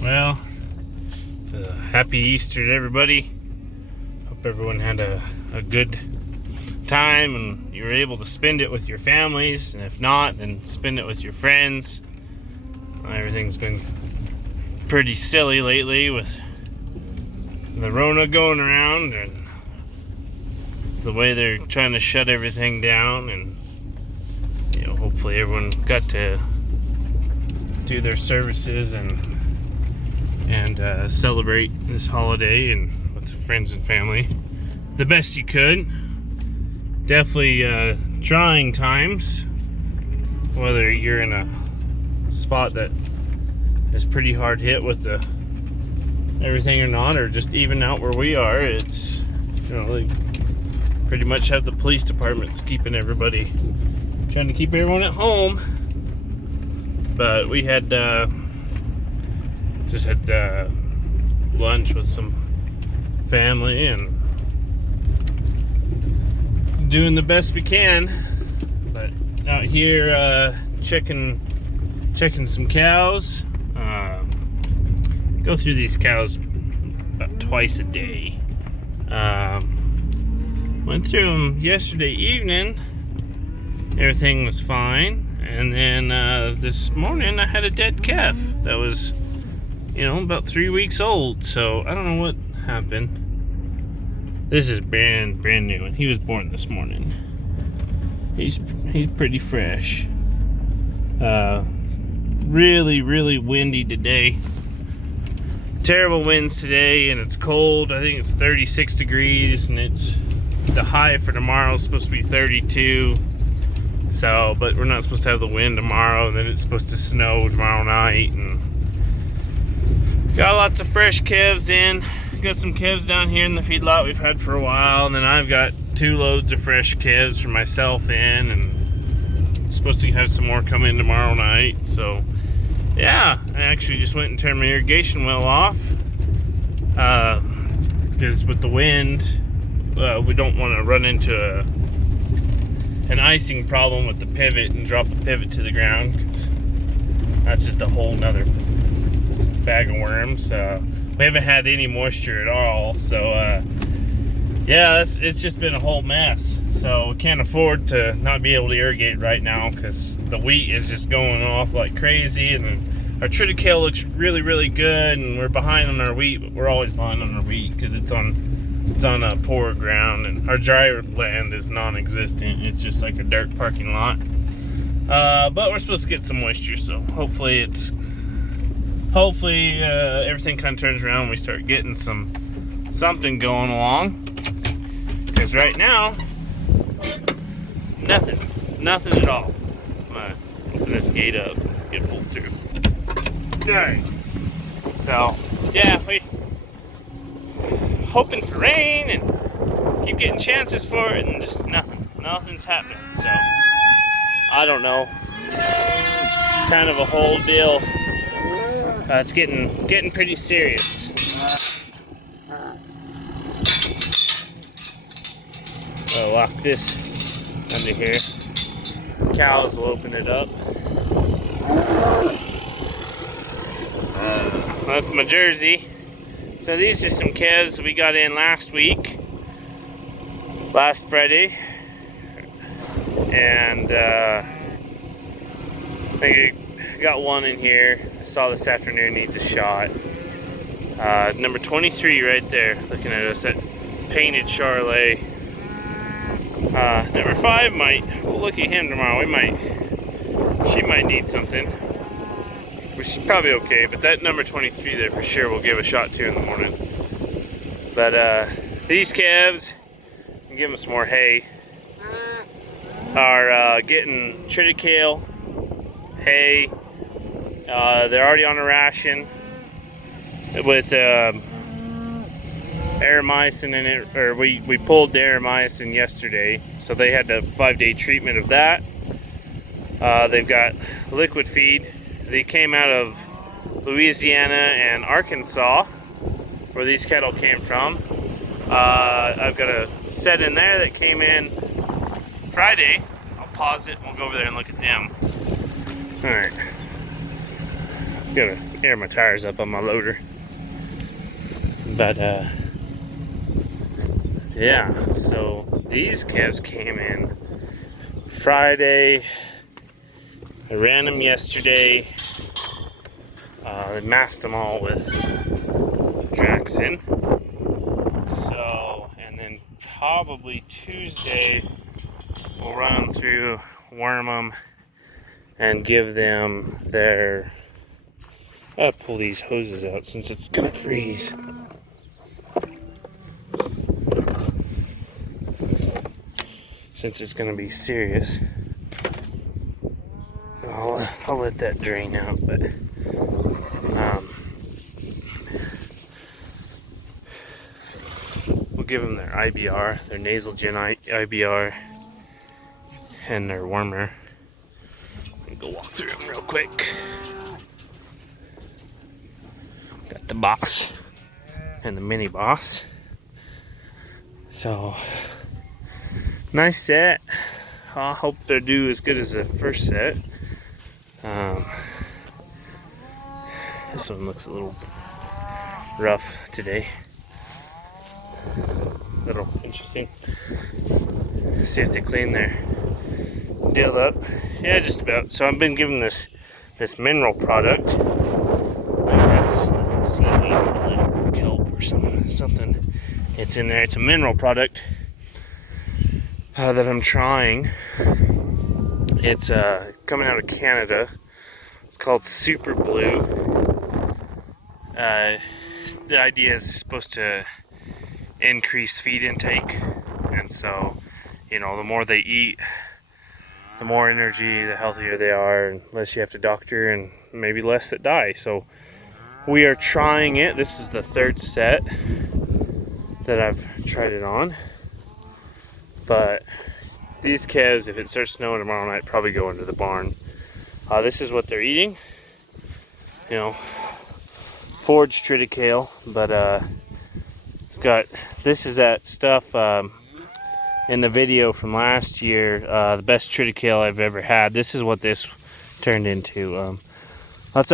Well, happy Easter to everybody. Hope everyone had a good time and you were able to spend it with your families. And if not, then spend it with your friends. Everything's been pretty silly lately with the Rona going around and the way they're trying to shut everything down. And hopefully everyone got to do their services and celebrate this holiday and with friends and family the best you could. Definitely trying times, whether you're in a spot that is pretty hard hit with everything or not, or just even out where we are. It's they pretty much have the police departments keeping everybody, trying to keep everyone at home. But we had just had lunch with some family and doing the best we can. But out here checking some cows. Go through these cows about twice a day. Went through them yesterday evening. Everything was fine. And then this morning I had a dead calf that was about 3 weeks old. So I don't know what happened. This is brand new, and he was born this morning. He's pretty fresh. Really windy today. Terrible winds today, and it's cold. I think it's 36 degrees, and it's the high for tomorrow is supposed to be 32. So, but we're not supposed to have the wind tomorrow, and then it's supposed to snow tomorrow night. And got lots of fresh calves in. Got some calves down here in the feedlot we've had for a while, and then I've got 2 loads of fresh calves for myself in, and supposed to have some more come in tomorrow night. So yeah, I actually just went and turned my irrigation well off because with the wind we don't want to run into an icing problem with the pivot and drop the pivot to the ground, because that's just a whole nother bag of worms. We haven't had any moisture at all, so yeah, it's just been a whole mess. So we can't afford to not be able to irrigate right now, because the wheat is just going off like crazy, and then our triticale looks really good, and we're behind on our wheat. But we're always behind on our wheat because it's on a poor ground, and our dry land is non-existent. It's just like a dirt parking lot. But we're supposed to get some moisture, so hopefully everything kind of turns around and we start getting something going along. Because right now, nothing at all. I'm gonna open this gate up, get pulled through. Alright, so yeah, we hoping for rain and keep getting chances for it, and just nothing's happening. So I don't know, kind of a whole deal. It's getting pretty serious. I'll lock this under here. Cows will open it up. That's my Jersey. So these are some calves we got in last Friday, and I think I got one in here. I saw this afternoon needs a shot. Number 23 right there, looking at us, that painted Charolais. Number 5 we'll look at him tomorrow. She might need something. She's probably okay, but that number 23 there for sure we'll give a shot to in the morning. But these calves, and give them some more hay, are getting triticale, hay. They're already on a ration with aeromycin in it, or we pulled the aeromycin yesterday, so they had a 5-day treatment of that. They've got liquid feed. They came out of Louisiana and Arkansas, where these cattle came from. I've got a set in there that came in Friday. I'll pause it and we'll go over there and look at them. Alright. Gotta air my tires up on my loader. But yeah, so these calves came in Friday. I ran them yesterday. I masked them all with Draxin. So, and then probably Tuesday we'll run them through, worm them, and give them their. I'll pull these hoses out since it's gonna freeze. Since it's gonna be serious, I'll let that drain out. But we'll give them their IBR, their nasal gin IBR, and their warmer. Let me go walk through them real quick. Got the boss and the mini boss. So nice set. I hope they do as good as the first set. This one looks a little rough today. A little interesting. See if they clean their deal up. Yeah, just about. So I've been giving this mineral product. Like that's like a seaweed, kelp or something. It's in there. It's a mineral product that I'm trying. It's coming out of Canada. It's called Super Blue. The idea is supposed to increase feed intake, and so, you know, the more they eat, the more energy, the healthier they are, and less you have to doctor, and maybe less that die. So we are trying it. This is the third set that I've tried it on. But these calves, if it starts snowing tomorrow night, probably go into the barn. This is what they're eating. You know, foraged triticale, but it's got, this is that stuff in the video from last year, the best triticale I've ever had. This is what this turned into. Lots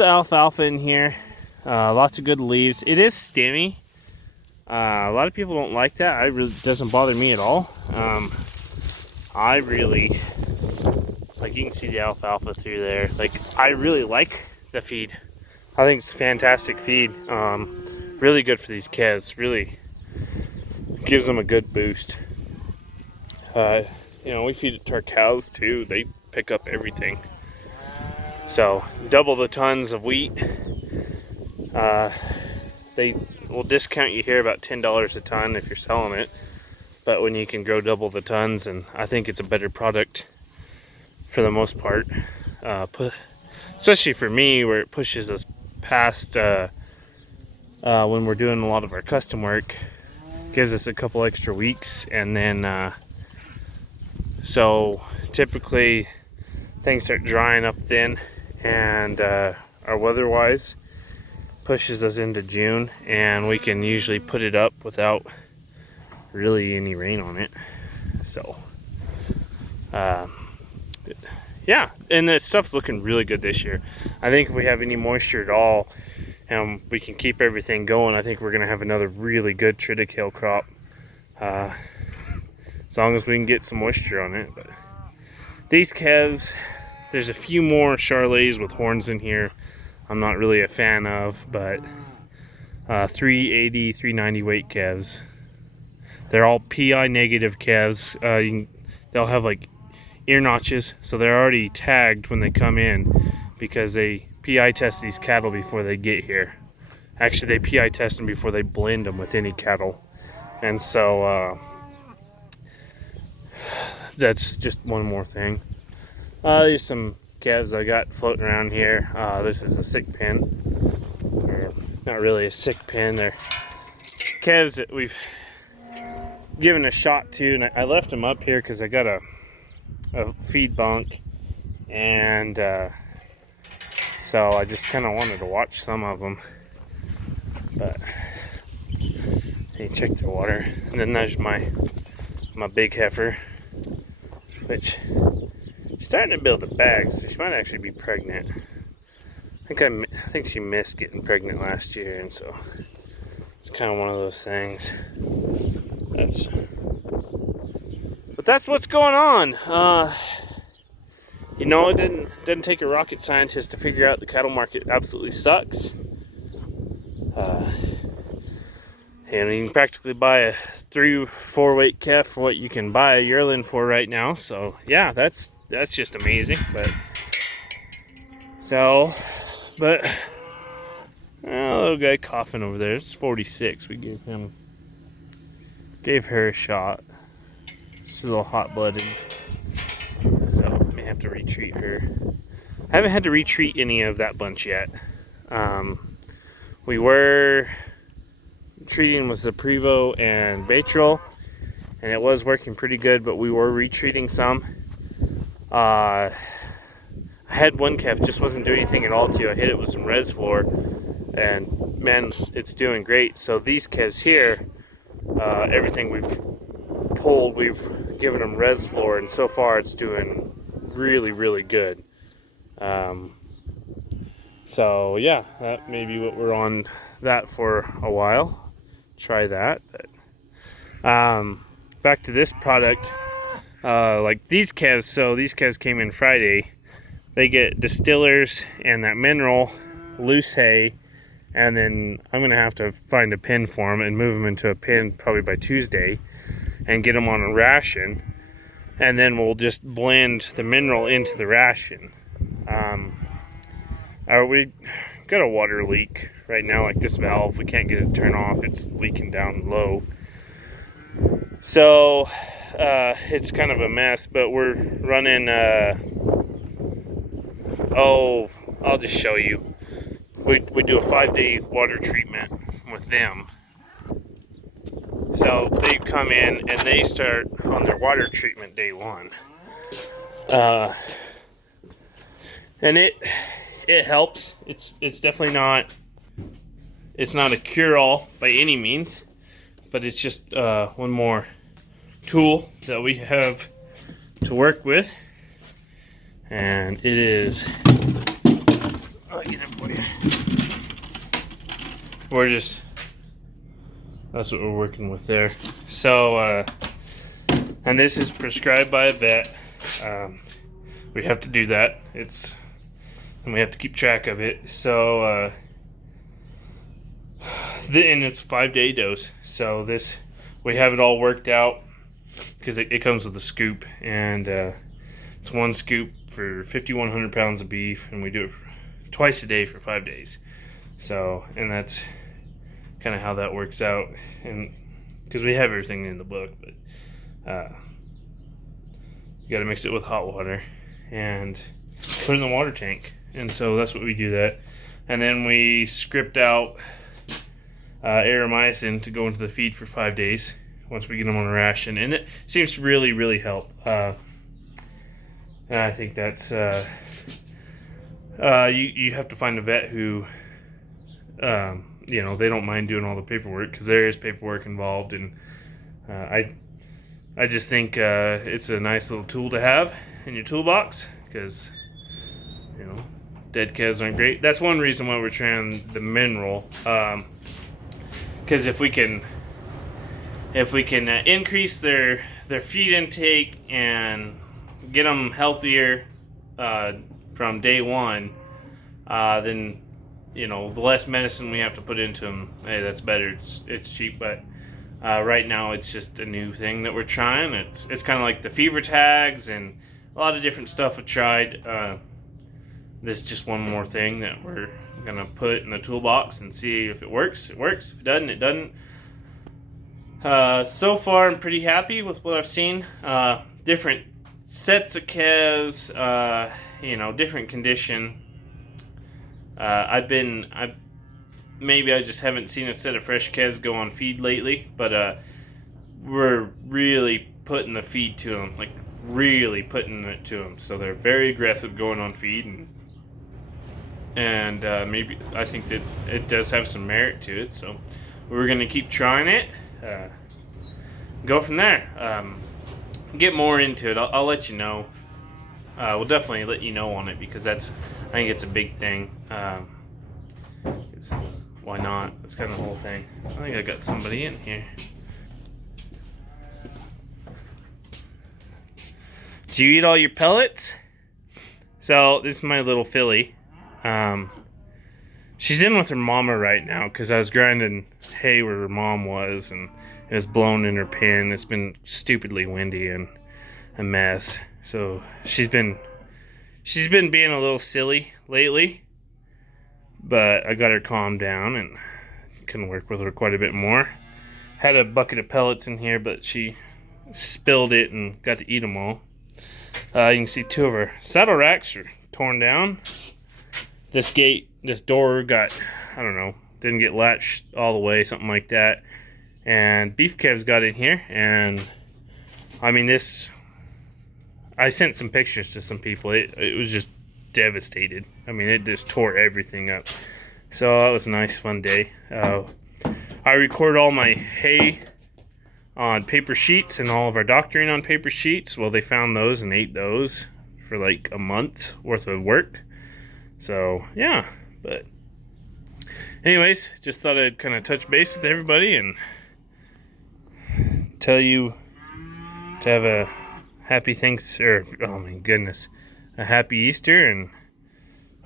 of alfalfa in here, lots of good leaves. It is stemmy. A lot of people don't like that. It doesn't bother me at all. I really, like, you can see the alfalfa through there. Like, I really like the feed. I think it's a fantastic feed. Really good for these calves. Really gives them a good boost. You know, we feed it to our cows too. They pick up everything. So double the tons of wheat. They will discount you here about $10 a ton if you're selling it. But when you can grow double the tons, and I think it's a better product for the most part. Especially for me, where it pushes us past when we're doing a lot of our custom work. Gives us a couple extra weeks, and then so typically things start drying up then, and our weather-wise pushes us into June, and we can usually put it up without really any rain on it. So yeah, and the stuff's looking really good this year. I think if we have any moisture at all and we can keep everything going, I think we're gonna have another really good triticale crop, as long as we can get some moisture on it. But these calves, there's a few more Charolais with horns in here I'm not really a fan of, but 380, 390 weight calves. They're all PI negative calves. They'll have like ear notches, so they're already tagged when they come in because they PI test these cattle before they get here. Actually, they PI test them before they blend them with any cattle. And so that's just one more thing. There's some calves I got floating around here. This is a sick pen. Or not really a sick pen. They're calves that we've given a shot to, and I left them up here because I got a feed bunk, and so I just kind of wanted to watch some of them. But you check the water, and then there's my big heifer, which is starting to build a bag, so she might actually be pregnant. I think she missed getting pregnant last year, and so it's kind of one of those things. But that's what's going on. You know, it didn't take a rocket scientist to figure out the cattle market absolutely sucks. And you can practically buy a 3-4 weight calf for what you can buy a yearling for right now. So yeah, that's just amazing. But little guy coughing over there. It's 46. We gave her a shot. She's a little hot-blooded, so may have to retreat her. I haven't had to retreat any of that bunch yet. We were treating with the Prevo and Batril, and it was working pretty good, but we were retreating some. I had one calf, just wasn't doing anything at all to. I hit it with some res floor, and man, it's doing great. So these calves here, everything we've pulled, we've given them res floor, and so far it's doing really, really good. So yeah, that may be what we're on that for a while. Try that. But, back to this product, like these calves. So these calves came in Friday. They get distillers and that mineral, loose hay, and then I'm gonna have to find a pen for them and move them into a pen probably by Tuesday, and get them on a ration, and then we'll just blend the mineral into the ration. We got a water leak right now, like this valve, we can't get it to turn off, it's leaking down low. So it's kind of a mess, but we're running, I'll just show you. We do a 5-day water treatment with them. So they come in and they start on their water treatment day 1. And it helps. It's definitely not a cure-all by any means, but it's just one more tool that we have to work with, and it is. I'll get it for you. That's what we're working with there. So, and this is prescribed by a vet. We have to do that. And we have to keep track of it. So, and it's a 5-day dose. So we have it all worked out, because it comes with a scoop, and it's 1 scoop for 5,100 pounds of beef, and we do it twice a day for 5 days. So, and that's kind of how that works out, and because we have everything in the book, but you got to mix it with hot water and put it in the water tank, and so that's what we do that. And then we script out aeromycin to go into the feed for 5 days once we get them on a ration, and it seems to really, really help. And I think that's you have to find a vet who they don't mind doing all the paperwork, because there is paperwork involved, and I just think it's a nice little tool to have in your toolbox, because dead calves aren't great. That's one reason why we're trying the mineral, because if we can increase their feed intake and get them healthier from day 1, then the less medicine we have to put into them, hey, that's better. It's cheap, but right now it's just a new thing that we're trying. It's kind of like the fever tags and a lot of different stuff we've tried. This is just one more thing that we're gonna put in the toolbox and see if it works. It works. If it doesn't, it doesn't. So far, I'm pretty happy with what I've seen. Different sets of calves, different condition. Maybe I just haven't seen a set of fresh calves go on feed lately, but we're really putting the feed to them, like really putting it to them. So they're very aggressive going on feed, and maybe I think that it does have some merit to it. So we're gonna keep trying it. Go from there. Get more into it. I'll let you know. We'll definitely let you know on it, because I think it's a big thing. Why not? That's kind of the whole thing. I think I got somebody in here. Did you eat all your pellets? So this is my little filly. She's in with her mama right now because I was grinding hay where her mom was, and it was blown in her pen. It's been stupidly windy and a mess. So she's been being a little silly lately, but I got her calmed down and can work with her quite a bit more. Had a bucket of pellets in here, but she spilled it and got to eat them all. You can see two of her saddle racks are torn down. This door got, I don't know, didn't get latched all the way, something like that. And beef calves got in here, and I mean I sent some pictures to some people. It was just devastated. I mean, it just tore everything up. So that was a nice, fun day. I recorded all my hay on paper sheets and all of our doctoring on paper sheets. Well, they found those and ate those for like a month worth of work. So yeah, but anyways, just thought I'd kind of touch base with everybody and tell you to have a happy oh my goodness, a happy Easter, and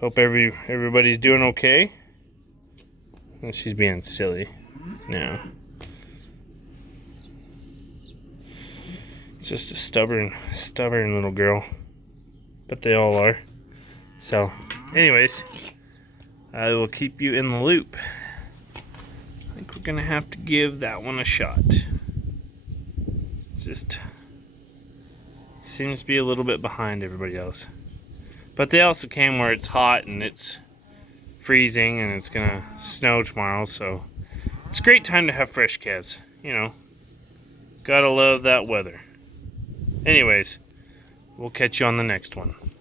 hope everybody's doing okay. Well, she's being silly now. It's just a stubborn little girl, but they all are. So anyways, I will keep you in the loop. I think we're gonna have to give that one a shot. Just seems to be a little bit behind everybody else. But they also came where it's hot and it's freezing and it's gonna snow tomorrow, so it's a great time to have fresh calves, you know. Gotta love that weather. Anyways, we'll catch you on the next one.